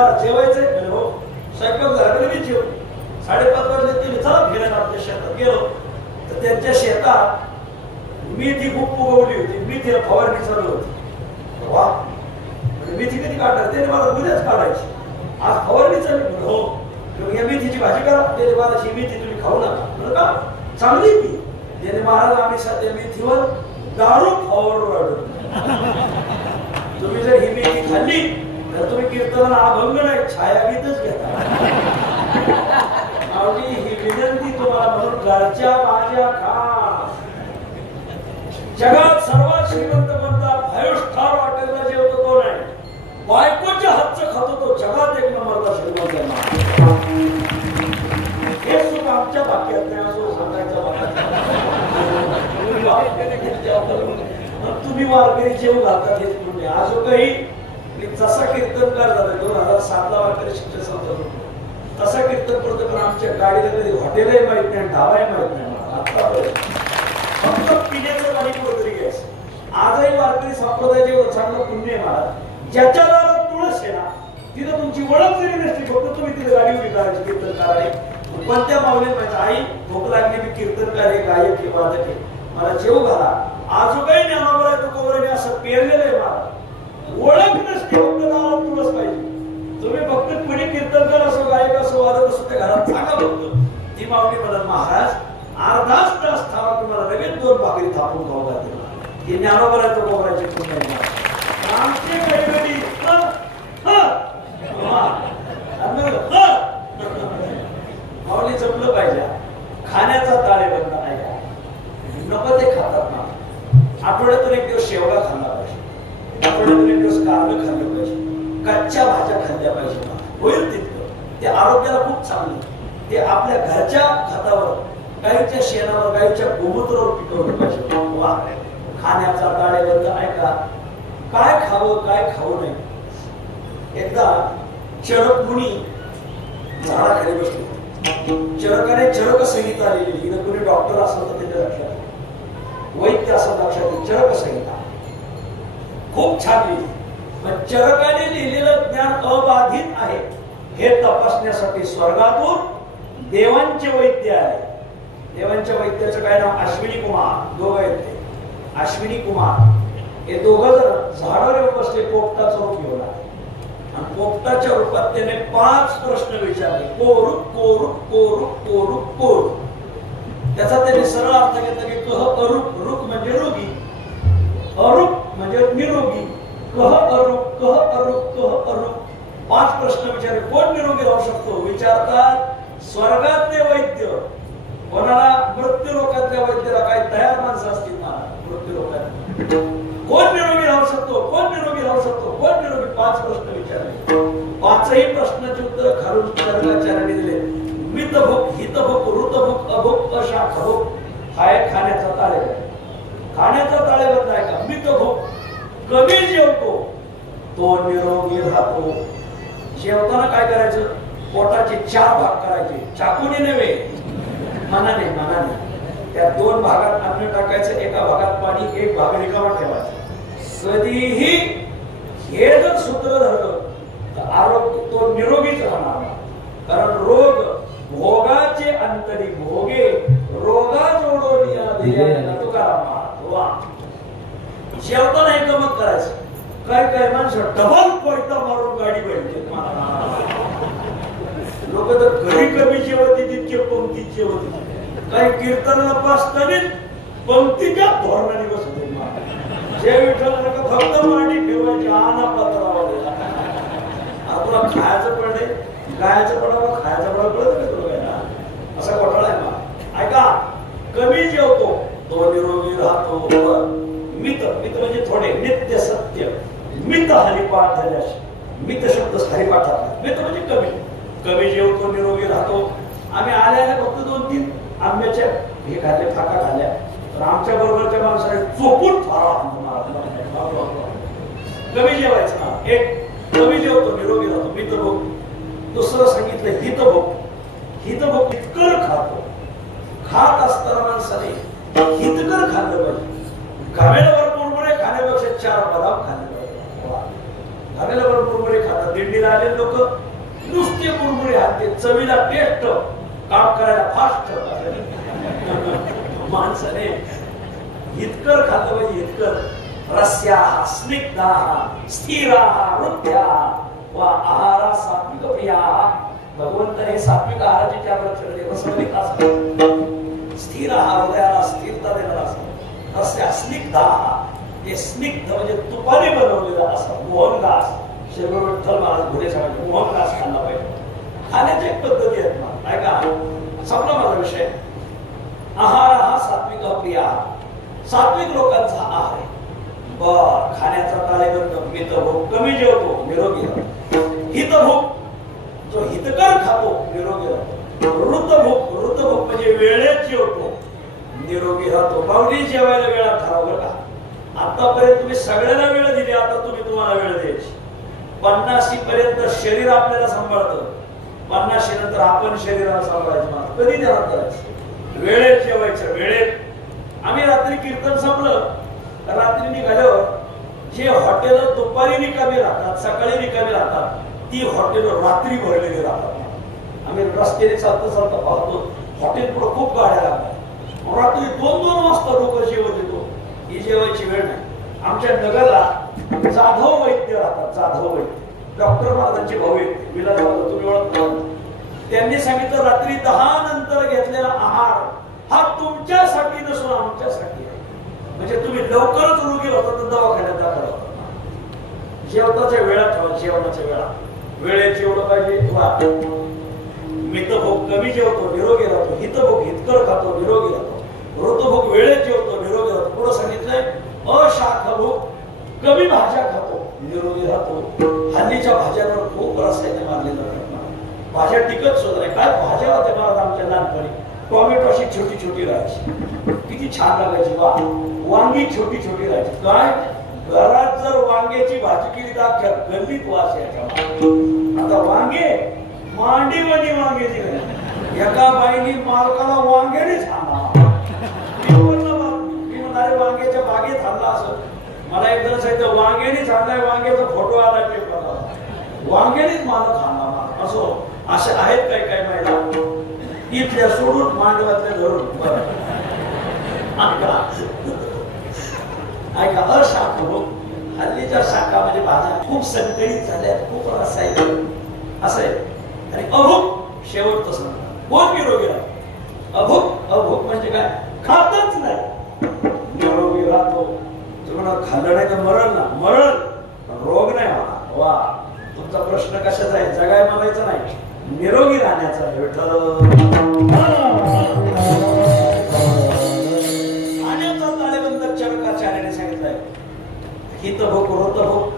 मला जेवायचंय हो स्वयंपाक झाला मी जेव 5:30 वाजले ते चला फिरायला आपल्या शेतात गेलो तर त्यांच्या शेतात मेथी खूप उगवली होती मेथीला फवारणी चालू होती वा मेथी कधी काढणार त्याने मला उद्याच काढायची आज फवारणी चालू हो या मेथीची भाजी करा त्याने मला ही मेथी तुम्ही खाऊ नका म्हणलं का चांगली ती त्याने महाराज आम्ही सध्या मेथीवर दारू फवारू राहिलो तुम्ही जर ही मेथी खाल्ली तर तुम्ही कीर्तनाला अभंग नाही छायागीतच घेता ही विनंती तुम्हाला म्हणून घरच्या भाज्या खा जगात सर्वात श्रीमंत म्हणतात 5 स्टार हॉटेलला जेवतो तो नाही बायकोच्या हातचं खातो तो जगात 1 नंबरचा श्रीमंत हे सुख आमच्या भाग्यात नाही असं सांगायचं तुम्ही वारकरी जेव घालता हेच म्हणजे असो काही जसा कीर्तनकार झाला 2007 ला वारकरी शिक्षण संस्था तसा कीर्तन करतो पण आमच्या गाडीला कधी हॉटेलही माहित नाही ढाबाही माहित नाही आतापर्यंत फक्त पिण्याचं पाणी कुठेतरी घ्यायचं आजही वारकरी संप्रदायाचे चांगलं पुण्य आहे महाराज ज्याच्या दारात तुळस आहे ना तिथं तुमची ओळख जरी नसली फक्त तुम्ही तिथे गाडी उभी करायची कीर्तनकार आहे पण त्या माऊली माझ्या आई भूक लागली मी कीर्तनकार आहे गायक आहे वादक आहे मला जेव घाला आजो काही ज्ञानोबा आहे तुकोबराने असं पेरलेलं आहे मला ओळख नसते फक्त दारात तुळस पाहिजे तुम्ही फक्त पुढे कीर्तनकार असो गायक असो वादक असो त्या घरात सांगा बघतो ती माऊली म्हणत महाराज अर्धाच तास थांबा तुम्हाला लगेच 2 भाकरी थापून खाऊ घालते ही ज्ञानोबा आहे तुकोबराची पुण्य आमचे गडबडी माऊली जपलं पाहिजे खाण्याचा ताळेबंद नाही नको ते खातात ना आठवड्यातून 1 दिवस शेवगा खाल्ला पाहिजे आठवड्यातून 1 दिवस कारलं खाल्लं पाहिजे कच्च्या भाज्या खाल्ल्या पाहिजे होईल तितकं ते आरोग्याला खूप चांगलं ते आपल्या घरच्या खतावर गाईच्या शेणावर गाईच्या गोमूत्रावर पिकवलं पाहिजे वा खाण्याचा ताळेबंद ऐका काय खावं काय खाऊ नये एकदा चरक मुनी झाडाखाली बसले चरकाने चरक संहिता लिहिली इथं कोणी डॉक्टर असलं तर त्याच्या लक्षात वैद्य असं लक्षात चरक संहिता खूप छान लिहिली पण चरकाने लिहिलेलं ज्ञान अबाधित आहे हे तपासण्यासाठी स्वर्गातून देवांचे वैद्य आहे देवांच्या वैद्याचं काय नाव अश्विनी कुमार दोघं आहेत ते अश्विनी कुमार हे दोघं जण झाडावर बसले पोपटाचा रूप घेऊन आणि पोपटाच्या रूपात त्याने 5 प्रश्न विचारले कोरुक कोरुक कोरुक कोरुक कोरुक त्याचा त्याने सरळ अर्थ घेतला की कह अरुक रुक म्हणजे रोगी अरुक म्हणजे निरोगी कह अरुक कह अरुक कह अरुक 5 प्रश्न विचारले कोण निरोगी राहू शकतो विचारतात स्वर्गातले वैद्य कोणाला मृत्यू लोकातल्या वैद्याला काही तयार माणसं असतील ना मृत्यू लोकात कोण निरोगी राहू शकतो कोण निरोगी राहू शकतो कोण निरोगी 5 प्रश्न विचारले 5ही प्रश्नाची उत्तर खालून चरकाचार्याने दिले मितभूक हितभूक ऋतभूक अभूक अशाखभूक हा एक खाण्याचा ताळेबंद खाण्याचा ताळेबंद आहे का मितभूक कमी जेवतो तो निरोगी राहतो जेवताना काय करायचं पोटाचे 4 भाग करायचे चाकूने नव्हे मनाने त्या 2 भागात अन्न टाकायचं एका भागात पाणी एक भाग रिकामा ठेवायचा कधीही हे जर सूत्र धरलं तर आरोग्य तो निरोगीच राहणार कारण रोग भोगाचे अंतरी भोगे रोगा जोडोनिया दिल्या तुकाराम जेवताना एक गमत करायचं काय माणसं डबल कोयता मारून गाडी पाहिजे लोक तर घरी कमी जेवती तितके पंक्ती जेवती काही कीर्तनाला पास करीत पंक्तीच्या धोरणाने बसते जे विठ्ठल फक्त मांडी ठेवायची आना पत्रावर तुला खायचं पडले गायचं पडावं खायचं पडावं कळत तुला असा घोटाळा आहे ना ऐका कमी जेवतो तो निरोगी राहतो मित मित म्हणजे थोडे नित्य सत्य मित हरिपाठ झाल्यास मित शब्द हरिपाठात मित म्हणजे कमी जेवतो निरोगी राहतो आम्ही आल्याला फक्त 2-3 आंब्याच्या हे खाल्ले फाका खाल्ल्या तर आमच्या बरोबरच्या माणसाने चोपून कमी जेवायचं ना एक कमी जेवतो निरोगी राहतो मितभोग दुसरं सांगितलं हितभोग इतकर खातो खात असताना माणसाने हितकर खाल्लं पाहिजे घामेला भरपूर खाण्यापेक्षा 4 बदाम खाल्ले पाहिजे अवेलेबल कुरमुरे खातात. दिंडीला आलेले लोक नुसते कुरमुरे खाते, चवीला टेस्ट, काम करायला फास्ट. माणसाने हितकर खाल्लं पाहिजे, हितकर. रस्याः स्निग्धाः स्थिराः हृद्याः व आहारा सात्विक प्रियाः. भगवंताने सात्विक आहाराची त्या लक्षण दे बसवली असं. स्थिर आहार हृदयाला स्थिरता देणारा असं. रस्या स्निग्धाः, हे स्निग्ध म्हणजे तुपाने बनवलेला असा मोहनघास. श्री विठ्ठल महाराज घोडे सांगितले मोहनघास खाल्ला पाहिजे. खाण्याची एक पद्धती आहेत ना, ऐका संपला माझा विषय. आहार हा सात्विक प्रिया, सात्विक लोकांचा आहार आहे. बर, खाण्याचा ताळेबंद. मितभोग, कमी जेवतो निरोगी राहतो. हितभोग, जो हितकर खातो निरोगी राहतो. वृद्धभोग, वृद्धभोग म्हणजे वेळेत जेवतो निरोगी राहतो. पाहुणे जेवायला वेळा ठरवलं का? आतापर्यंत तुम्ही सगळ्यांना वेळ दिली, आता तुम्हाला वेळ द्यायची. 50 पर्यंत शरीर आपल्याला सांभाळतं, 50 नंतर आपण शरीराला सांभाळायचं. कधी ध्यानात करायचं? वेळेत जेवायचं, वेळेत. आम्ही रात्री कीर्तन संपलं, रात्री निघाल्यावर जे हॉटेल दुपारी रिकामी राहतात, सकाळी रिकामी राहतात, ती हॉटेल रात्री भरलेली राहतात. आम्ही रस्त्याने चालता चालता पाहतो हॉटेल पुढे खूप गाड्या लागतात. रात्री 2-2 वाजता लोक जेवत येतो. ही जेवायची वेळ नाही. आमच्या नगरला जाधव वैद्य राहतात, जाधव वैद्य, डॉक्टर महाराजांचे भाऊ आहेत, विलास तुम्ही ओळखता. त्यांनी सांगितलं रात्री 10 नंतर घेतलेला आहार हा तुमच्यासाठी नसून आमच्यासाठी आहे. म्हणजे तुम्ही लवकरच रोगी होता तर दवाखान्यात दाखल होता. जेवताच्या वेळा ठेवा, जेवणाच्या वेळा वेळेत जेवलं पाहिजे. मितभोग, कमी जेवतो निरोगी राहतो. हितभोग, हितकर खातो निरोगी राहतो. ऋतुभोग, वेळेत जेवतो निरोगी राहतो. पुढे सांगितलंय अशाखभोग, कमी भाज्या खातो निरोगी राहतो. हल्लीच्या भाज्यांवर खूप रसायने मारलेलं आहे. भाज्या टिकत सुद्धा नाही. काय भाज्या होत्या मला आमच्या लहानपणी? टोमॅटो अशी छोटी छोटी राहायची, किती छान लागायची. वांगी छोटी छोटी राहायची. काय घरात जर वांग्याची भाजी केली तर अख्ख्या गल्लीत वास यायचा. आता वांगे मांडीमध्ये वांग्याची नाही. एका बाईनी मालकाला वांग्यानेच आणला. मी म्हणाले वांग्याच्या बागेत आणला असं. मला एकदा सांगितलं वांग्यानेच आणलाय, वांग्याचा फोटो आला पेपरला, वांग्यानेच मालक आणला. असो, असे आहेत काय काय महिला इथल्या सोडून मांडवातल्या धरून. ऐका अशाखा हो, हल्लीच्या शाखा म्हणजे भाज्या खूप संकलित झाल्या, खूप रसायन असं आहे. आणि अभूक शेवट तसं कोण निरोगी राहतो? अभूक, अभूक म्हणजे काय? खातच नाही निरोगी राहतो. तुम्हाला खाल्लं नाही तर मरण ना, मरण, रोग नाही होणार. वा, तुमचा प्रश्न कशाचा आहे? जगाय म्हणायचं नाही, निरोगी राहण्याचा आहे. खाण्याचा ताळेबंद चरकाचार्याने सांगितलंय. हितभोग, ऋतभोग,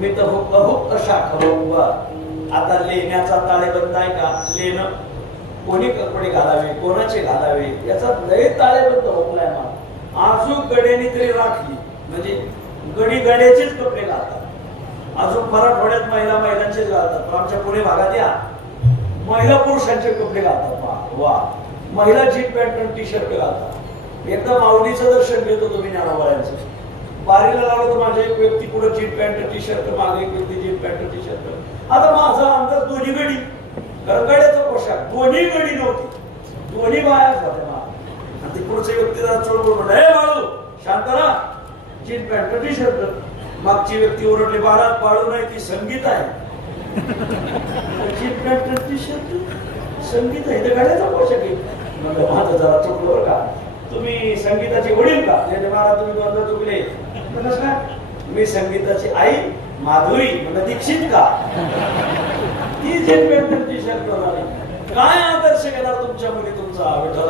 मितभोग, अभोग, अशाखभोग. आता लेण्याचा ताळेबंद आहे का? लेणं कोणी कपडे घालावे, कोणाचे घालावे याचा लय ताळेबंद होतलाय. आजूक गड्यानी तरी राखली म्हणजे गडी गड्याचेच कपडे घालतात. अजून मराठवाड्यात महिला महिलांचेच घालतात. पण आमच्या पुणे भागात या महिला पुरुषांचे कपडे घालतात. वा, महिला जीन पॅन्ट टी शर्ट घालतात. एकदा माऊलीचं दर्शन घेतो तुम्ही ज्ञानोबायांचं. बारीला लागलो तर माझ्या एक व्यक्ती पुढे जीन पॅन्ट टी शर्ट, मागे एक व्यक्ती जीन पॅन्ट टी शर्ट. आता माझा अंदाज दोन्ही गडी, कारण गड्याचा पोशाख दोन्ही गडी नव्हती, दोन्ही बायाच होत्या. आणि ती पुढचे व्यक्ती जरा चोर बोलून, हे बाळू शांत राहा, जीन पॅन्ट टी शर्ट. मागची व्यक्ती ओरडली, बाळात बाळू नाही ती संगीत आहे. जीन पॅन्ट टी शर्ट संगीत आहे, ते गड्याचा पोशाख आहे. म्हणजे माझं जरा चुकलं बरं का, तुम्ही संगीताचे वडील का? महाराज तुम्ही दोनदा चुकले. मी संगीताची आई माधुरी म्हणजे दीक्षित का? ती जीन पॅन्ट टी शर्ट काय आदर्श केला तुमच्या मुली तुमचा विठ्ठल.